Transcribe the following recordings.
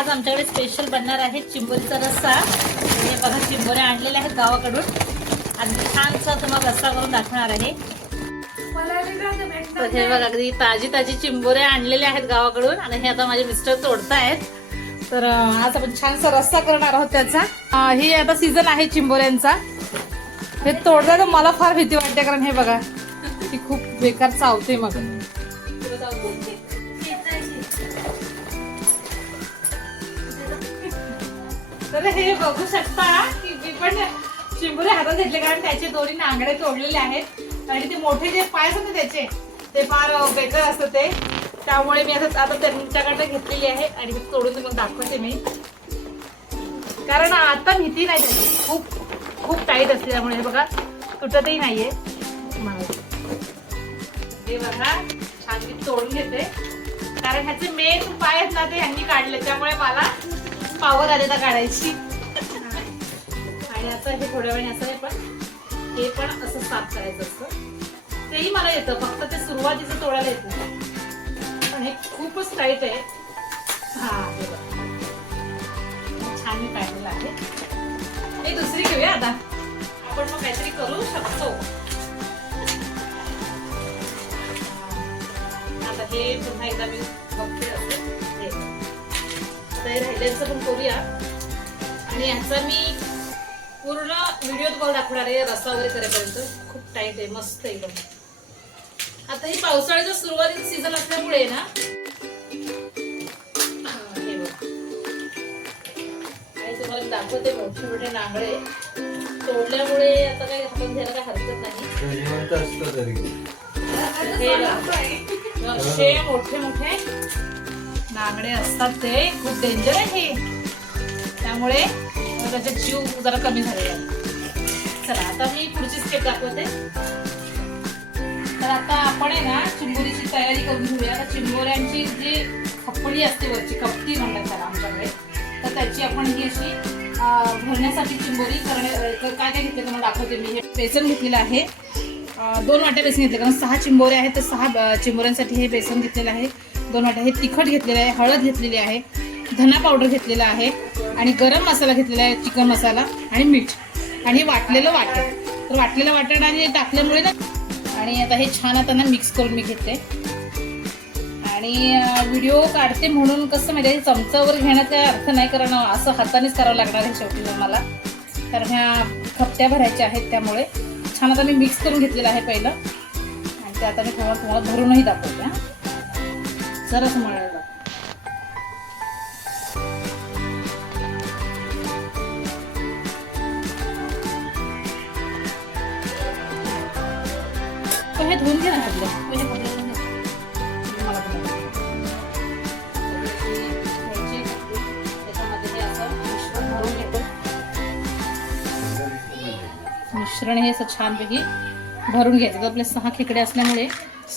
आज आमच्याकडे स्पेशल बनणार आहे चिंबोरीचा रस्सा. हे बघा चिंबोऱ्या आणलेल्या आहेत गावाकडून. आणि छानसा तुम्हाला रस्सा करून दाखवणार आहे. तर हे बघा अगदी ताजी ताजी चिंबोऱ्या आणलेल्या आहेत गावाकडून. आणि हे आता माझे मिस्टर तोडतायत. तर आज आपण छानसा रस्सा करणार आहोत त्याचा. हे आता सीझन आहे चिंबोऱ्यांचा. हे तोडताय तर मला फार भीती वाटते कारण हे बघा ती खूप बेकार चावते मग. तर हे बघू शकता की मी पण चिंबुरे हातात घेतले कारण त्याचे दोन्ही नांगडे तोडलेले आहेत. आणि ते मोठे जे पाय असतात ना त्याचे ते फार बेकार असतं ते. त्यामुळे मी आता आता त्यांच्याकडे घेतलेली आहे आणि तोडून तुम्हाला दाखवते मी. कारण आता भीती नाही त्याची. खूप खूप टाईट असते त्यामुळे हे बघा तुटतही नाहीये. हे बघा छान मी तोडून घेते. कारण ह्याचे मेन पाय आहेत ना ते ह्यांनी काढले त्यामुळे मला पावर आली तर काढायची. आणि आता हे थोड्या वेळाने असं आहे पण हे पण असं साफ करायचं असतं. तेही मला येतं फक्त ते सुरुवातीचं तोडायला येत नाही. पण हे खूपच टाईट आहे. हा हे छान मी काढलेलं आहे. हे दुसरी घेऊया आता. आपण मग काहीतरी करू शकतो. आता हे पुन्हा एकदा मी बघते असं. आता हे राहिल्यांचं पण करूया. आणि ह्याचा मी पूर्ण व्हिडिओ तुम्हाला दाखवणार आहे रस्सा वगैरे करेपर्यंत. खूप टाईट आहे मस्त एकदम. आता ही पावसाळ्याच्या सुरुवातीचा सीझन असल्यामुळे ना तुम्हाला दाखवते मोठे मोठे नांगळे तोडल्यामुळे आता काही घ्यायला काही हरकत नाही. हे मोठे मोठे नांगडे असतात ते खूप डेंजर आहे त्यामुळे त्याचा जीव जरा कमी झालेला आहे चला आता मी पुढची स्टेप दाखवते. तर आता आपण आहे ना चिंबोरीची तयारी करून घेऊया. आता चिंबोऱ्यांची जी खपडी असते वरची कपटी म्हणतात त्याला आमच्याकडे तर त्याची आपण ही अशी भरण्यासाठी चिंबोरी करणे काय काय घेतले तुम्हाला दाखवते मी. हे बेसन घेतलेलं आहे. दोन वाट्या बेसन घेतले कारण सहा चिंबोरे आहेत तर सहा चिंबोऱ्यांसाठी हे बेसन घेतलेलं आहे. दोन वाट्या. हे तिखट घेतलेलं आहे हळद घेतलेली आहे धना पावडर घेतलेला आहे आणि गरम मसाला घेतलेला आहे चिकन मसाला आणि मीठ. आणि वाटलेलं वाटण. तर वाटलेलं वाटण आणि टाकल्यामुळे ना आणि आता हे छान आता ना मिक्स करून मी घेते. आणि व्हिडिओ काढते म्हणून कसं माहिती आहे? चमचा वगैरे घेण्याचा अर्थ नाही कारण असं हातानेच करावं लागणार आहे शेवटी मला. कारण ह्या खपट्या भरायच्या आहेत त्यामुळे. छान आता मी मिक्स करून घेतलेलं आहे पहिलं. आणि ते आता मी तुम्हाला तुम्हाला भरूनही दाखवते सरस मळायला हे धुवून घे ना आपलं. मिश्रण हे असं छानपैकी भरून घ्यायचं. आपले सहा खेकडे असल्यामुळे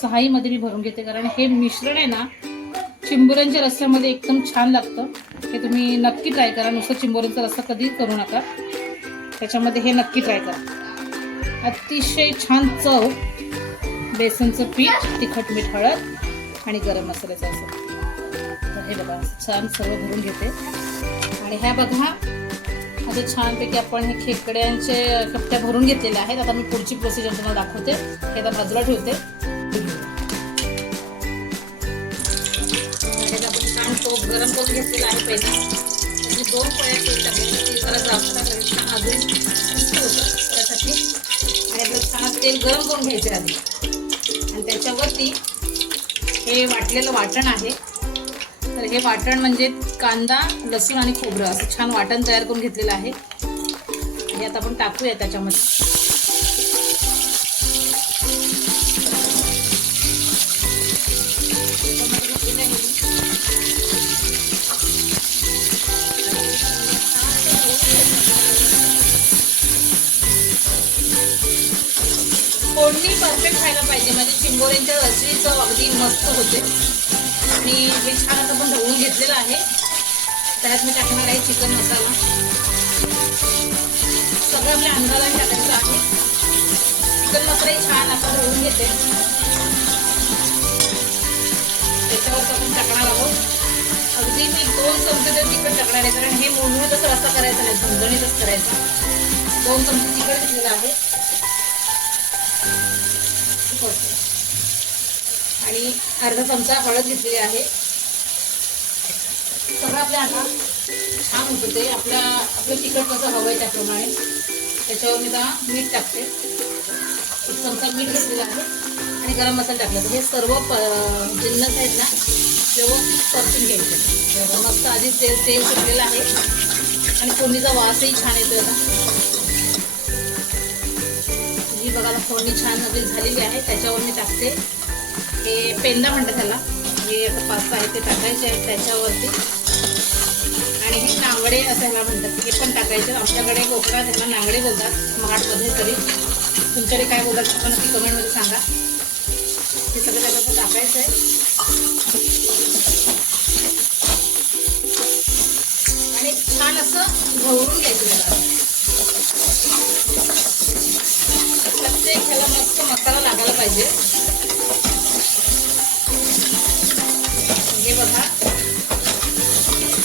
सहाहीमध्ये मी भरून घेते कारण हे मिश्रण आहे ना चिंबोऱ्यांच्या रस्स्यामध्ये एकदम छान लागतं. हे तुम्ही नक्की ट्राय करा नुसतं चिंबोऱ्यांचा रस्सा कधी करू नका. त्याच्यामध्ये हे नक्की ट्राय करा. अतिशय छान चव बेसनचं पीठ तिखट मीठ हळद आणि गरम मसाल्याचं असं. तर हे बघा छान सर्व भरून घेते. आणि ह्या बघा आता छानपैकी आपण हे खेकड्यांचे कप्प्या भरून घेतलेल्या आहेत. आता मी पुढची प्रोसिजर तुम्हाला दाखवते. हे आता बाजूला ठेवते. गरम करून घेतलेला आहे पहिला. म्हणजे दोन पोळ्या तेल टाकलेलं तेल जरा जास्त टाकलं छान अजून मस्त होतं त्यासाठी. आणि आपलं छान तेल गरम करून घ्यायचे आधी. आणि त्याच्यावरती हे वाटलेलं वाटण आहे. तर हे वाटण म्हणजे कांदा लसूण आणि खोबरं असं छान वाटण तयार करून घेतलेलं आहे. हे आता आपण टाकूया त्याच्यामध्ये. दोन्ही परफेक्ट खायला पाहिजे. म्हणजे चिंबोऱ्यांच्या रसची चव अगदी मस्त होते. आणि हे छान आता पण ढवळून घेतलेलं आहे. त्यात मी टाकणार आहे चिकन मसाला सगळं आपल्या अंदाजाने टाकायचं आहे. चिकन मसालाही छान आता ढवळून घेते. त्याच्यावर आपण टाकणार आहोत. अगदी मी दोन चमचे तर तिखट टाकणार आहे. कारण हे मोहनतच असं करायचा नाही. झणझणीतच करायचा. दोन चमचे तिखट घेतलेलं आहे. आणि अर्धा चमचा हळद घेतलेली आहे. सगळं आपल्या आता छान होतं ते आपल्या आपलं तिखट कसं हवं आहे त्याप्रमाणे. त्याच्यावर मी आता मीठ टाकते. एक चमचा मीठ घेतलेला आहे. आणि गरम मसाला टाकला. हे सर्व प जिन्नस आहेत ना व्यवस्थित परतून घ्यायचे. मस्त आधी तेल तेल सुटलेलं आहे. आणि फोडणीचा वासही छान येतो आता. ही बघा फोडणी छान म्हणजे झालेली आहे. त्याच्यावर मी टाकते. हे पेंदा म्हणतात त्याला. हे आता पाच आहे ते टाकायचे आहेत त्याच्यावरती. आणि हे नांगडे असं ह्याला म्हणतात. हे पण टाकायचे. आमच्याकडे कोकणात ह्याला नांगडे बोलतात. महाडमध्ये तरी. तुमच्याकडे काय बोलतात ते पण नक्की कमेंटमध्ये सांगा. हे सगळं त्याला टाकायचं आहे. आणि छान असं घवरून घ्यायचं त्याला. प्रत्येक ह्याला मस्त मसाला लागायला पाहिजे. हे बघा.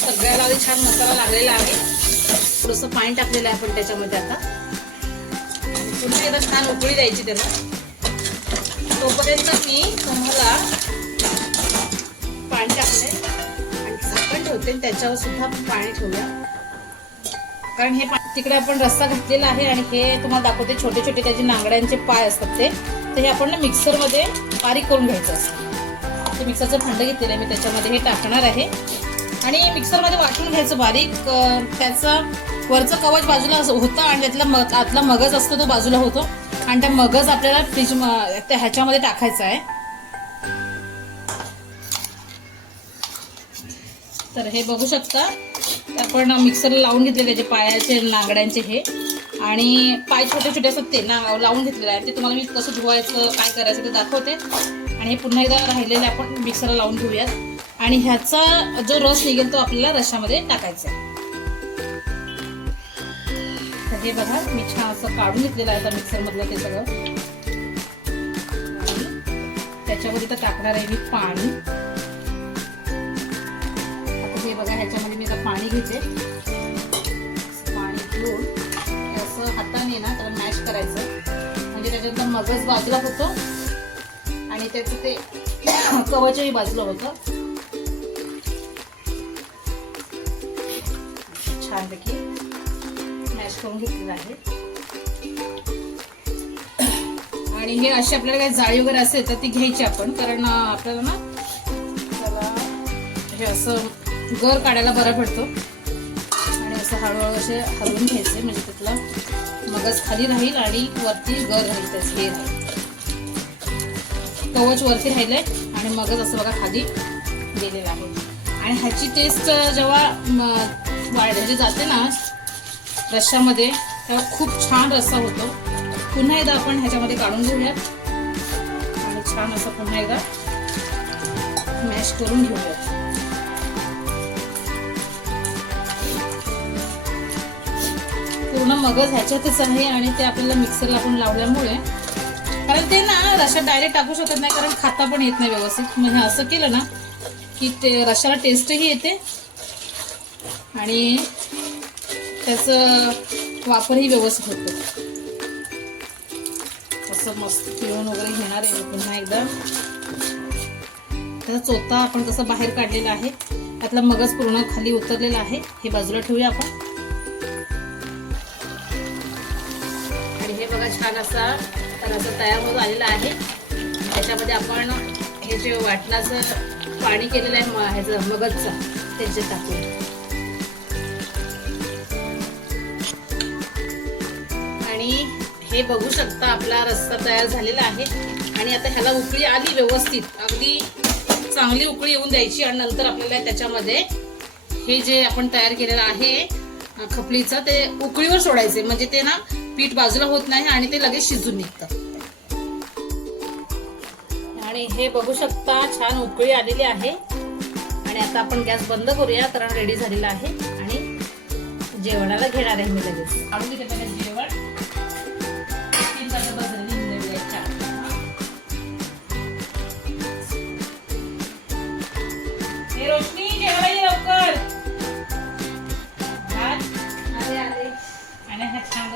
सगळ्याला आधी छान मसाला लागलेला आहे. थोडंसं पाणी टाकलेलं आहे आपण त्याच्यामध्ये आता. पुन्हा एकदा छान उकळी द्यायची त्याला. तोपर्यंत मी तुम्हाला पाणी टाकले आणि झाकण ठेवते. आणि त्याच्यावर सुद्धा पाणी ठेवूया. कारण हे पा- तिकडे आपण रस्सा घातलेला आहे आणि हे तुम्हाला दाखवते. छोटे छोटे त्याचे नांगड्यांचे पाय असतात ते. तर हे आपण ना मिक्सरमध्ये बारीक करून घ्यायचं असतं. ते मिक्सरचं भांडं घेतलेलं आहे मी त्याच्यामध्ये हे टाकणार आहे. आणि मिक्सरमध्ये वाटून घ्यायचं बारीक त्याचं त्याचा वरचं कवच बाजूला असं होतं आणि त्यातला मग आतला मगज असतो तो बाजूला होतो. आणि त्या मगज आपल्याला फ्रीज त्या ह्याच्यामध्ये टाकायचा आहे. तर हे बघू शकता आपण मिक्सरला लावून घेतले त्याचे पायाचे नांगड्यांचे हे. आणि पाय छोटे छोटे असतात ते ना लावून घेतलेले आहे ते तुम्हाला मी कसं धुवायचं काय करायचं ते दाखवते. आणि हे पुन्हा एकदा राहिलेले आपण मिक्सरला लावून घेऊयात. आणि ह्याचा जो रस निघेल तो आपल्याला रशामध्ये टाकायचा आहे. तर हे बघा मी छान असं काढून घेतलेलं आहे आता मिक्सरमधलं ते सगळं. त्याच्यामध्ये तर टाकणार आहे मी पाणी. आता हे बघा ह्याच्यामध्ये मी आता पाणी घेते. पाणी घेऊन असं हाताने ना त्याला मॅश करायचं. म्हणजे त्याच्यानंतर मजाच बाजूला होतो. आणि त्याचं ते कवचही बाजूला होतं. छानपैकी मॅश करून घेतलेलं आहे. आणि हे अशी आपल्याला काही जाळी वगैरे असेल तर ती घ्यायची आपण कारण आपल्याला ना त्याला हे असं गर काढायला बरा पडतो. आणि असं हळूहळू असे हलवून घ्यायचे म्हणजे त्यातला मगज खाली राहील आणि वरती गर राहील त्याचं हे राहील. कवच वरती आहे आणि मगच असं बघा खाली गेलेलं आहे. आणि ह्याची टेस्ट जेव्हा वाढली म्हणजे जाते ना रश्श्यामध्ये तेव्हा खूप छान रस्सा होतो. पुन्हा एकदा आपण ह्याच्यामध्ये काढून घेऊयात. आणि छान असं पुन्हा एकदा मॅश करून घेऊयात. पूर्ण मगज ह्याच्यातच आहे आणि ते आपल्याला मिक्सरला आपण लावल्यामुळे कारण ते ना रशा डायरेक्ट टाकू शकत नाही कारण खाता पण येत नाही व्यवस्थित. मग असं केलं ना की ते रशाला टेस्टही येते. आणि त्याचं वापरही व्यवस्थित होतो. असं मस्त पिळून वगैरे घेणार आहे पुन्हा एकदा. त्याचा चोथा आपण तसा बाहेर काढलेला आहे. त्यातला मगज पूर्ण खाली उतरलेला आहे. हे बाजूला ठेवूया आपण. आणि हे बघा छान असा तर असं तयार होत आलेलं आहे. त्याच्यामध्ये आपण हे जे वाटणाचं पाणी केलेलं आहे म- ह्याचं मगजचं त्याचे टाकूया. आणि हे बघू शकता आपला रस्ता तयार झालेला आहे. आणि आता ह्याला उकळी आली व्यवस्थित. अगदी चांगली उकळी येऊन द्यायची आणि नंतर आपल्याला त्याच्यामध्ये हे जे आपण तयार केलेलं आहे खपलीचं ते उकळीवर सोडायचे म्हणजे ते ना पीठ बाजूला होत नाही आणि ते लगेच शिजून निघतं. आणि हे बघू शकता छान उकळी आलेली आहे. आणि आता आपण गॅस बंद करूया कारण रेडी झालेला आहे. आणि जेवणाला घेणार आहे मी लगेच. काढून घेते जेवण. तीन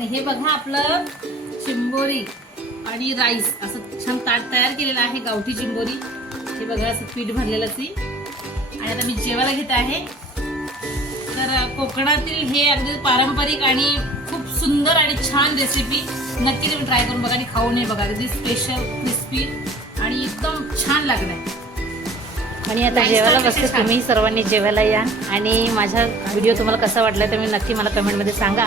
आणि हे बघा आपलं चिंबोरी आणि राईस असं छान ताट तयार केलेलं आहे गावठी चिंबोरी. हे बघा असं पीठ भरलेलं ती आणि आता मी जेवायला घेत आहे. तर कोकणातील हे अगदी पारंपरिक आणि खूप सुंदर आणि छान रेसिपी नक्की तुम्ही ट्राय करून बघा आणि खाऊन हे बघा अगदी स्पेशल क्रिस्पी आणि एकदम छान लागणार आहे आणि आता जेवायला बसते. तुम्ही सर्वांनी जेवायला या. आणि माझा व्हिडिओ तुम्हाला कसा वाटला तर मी नक्की मला कमेंटमध्ये सांगा.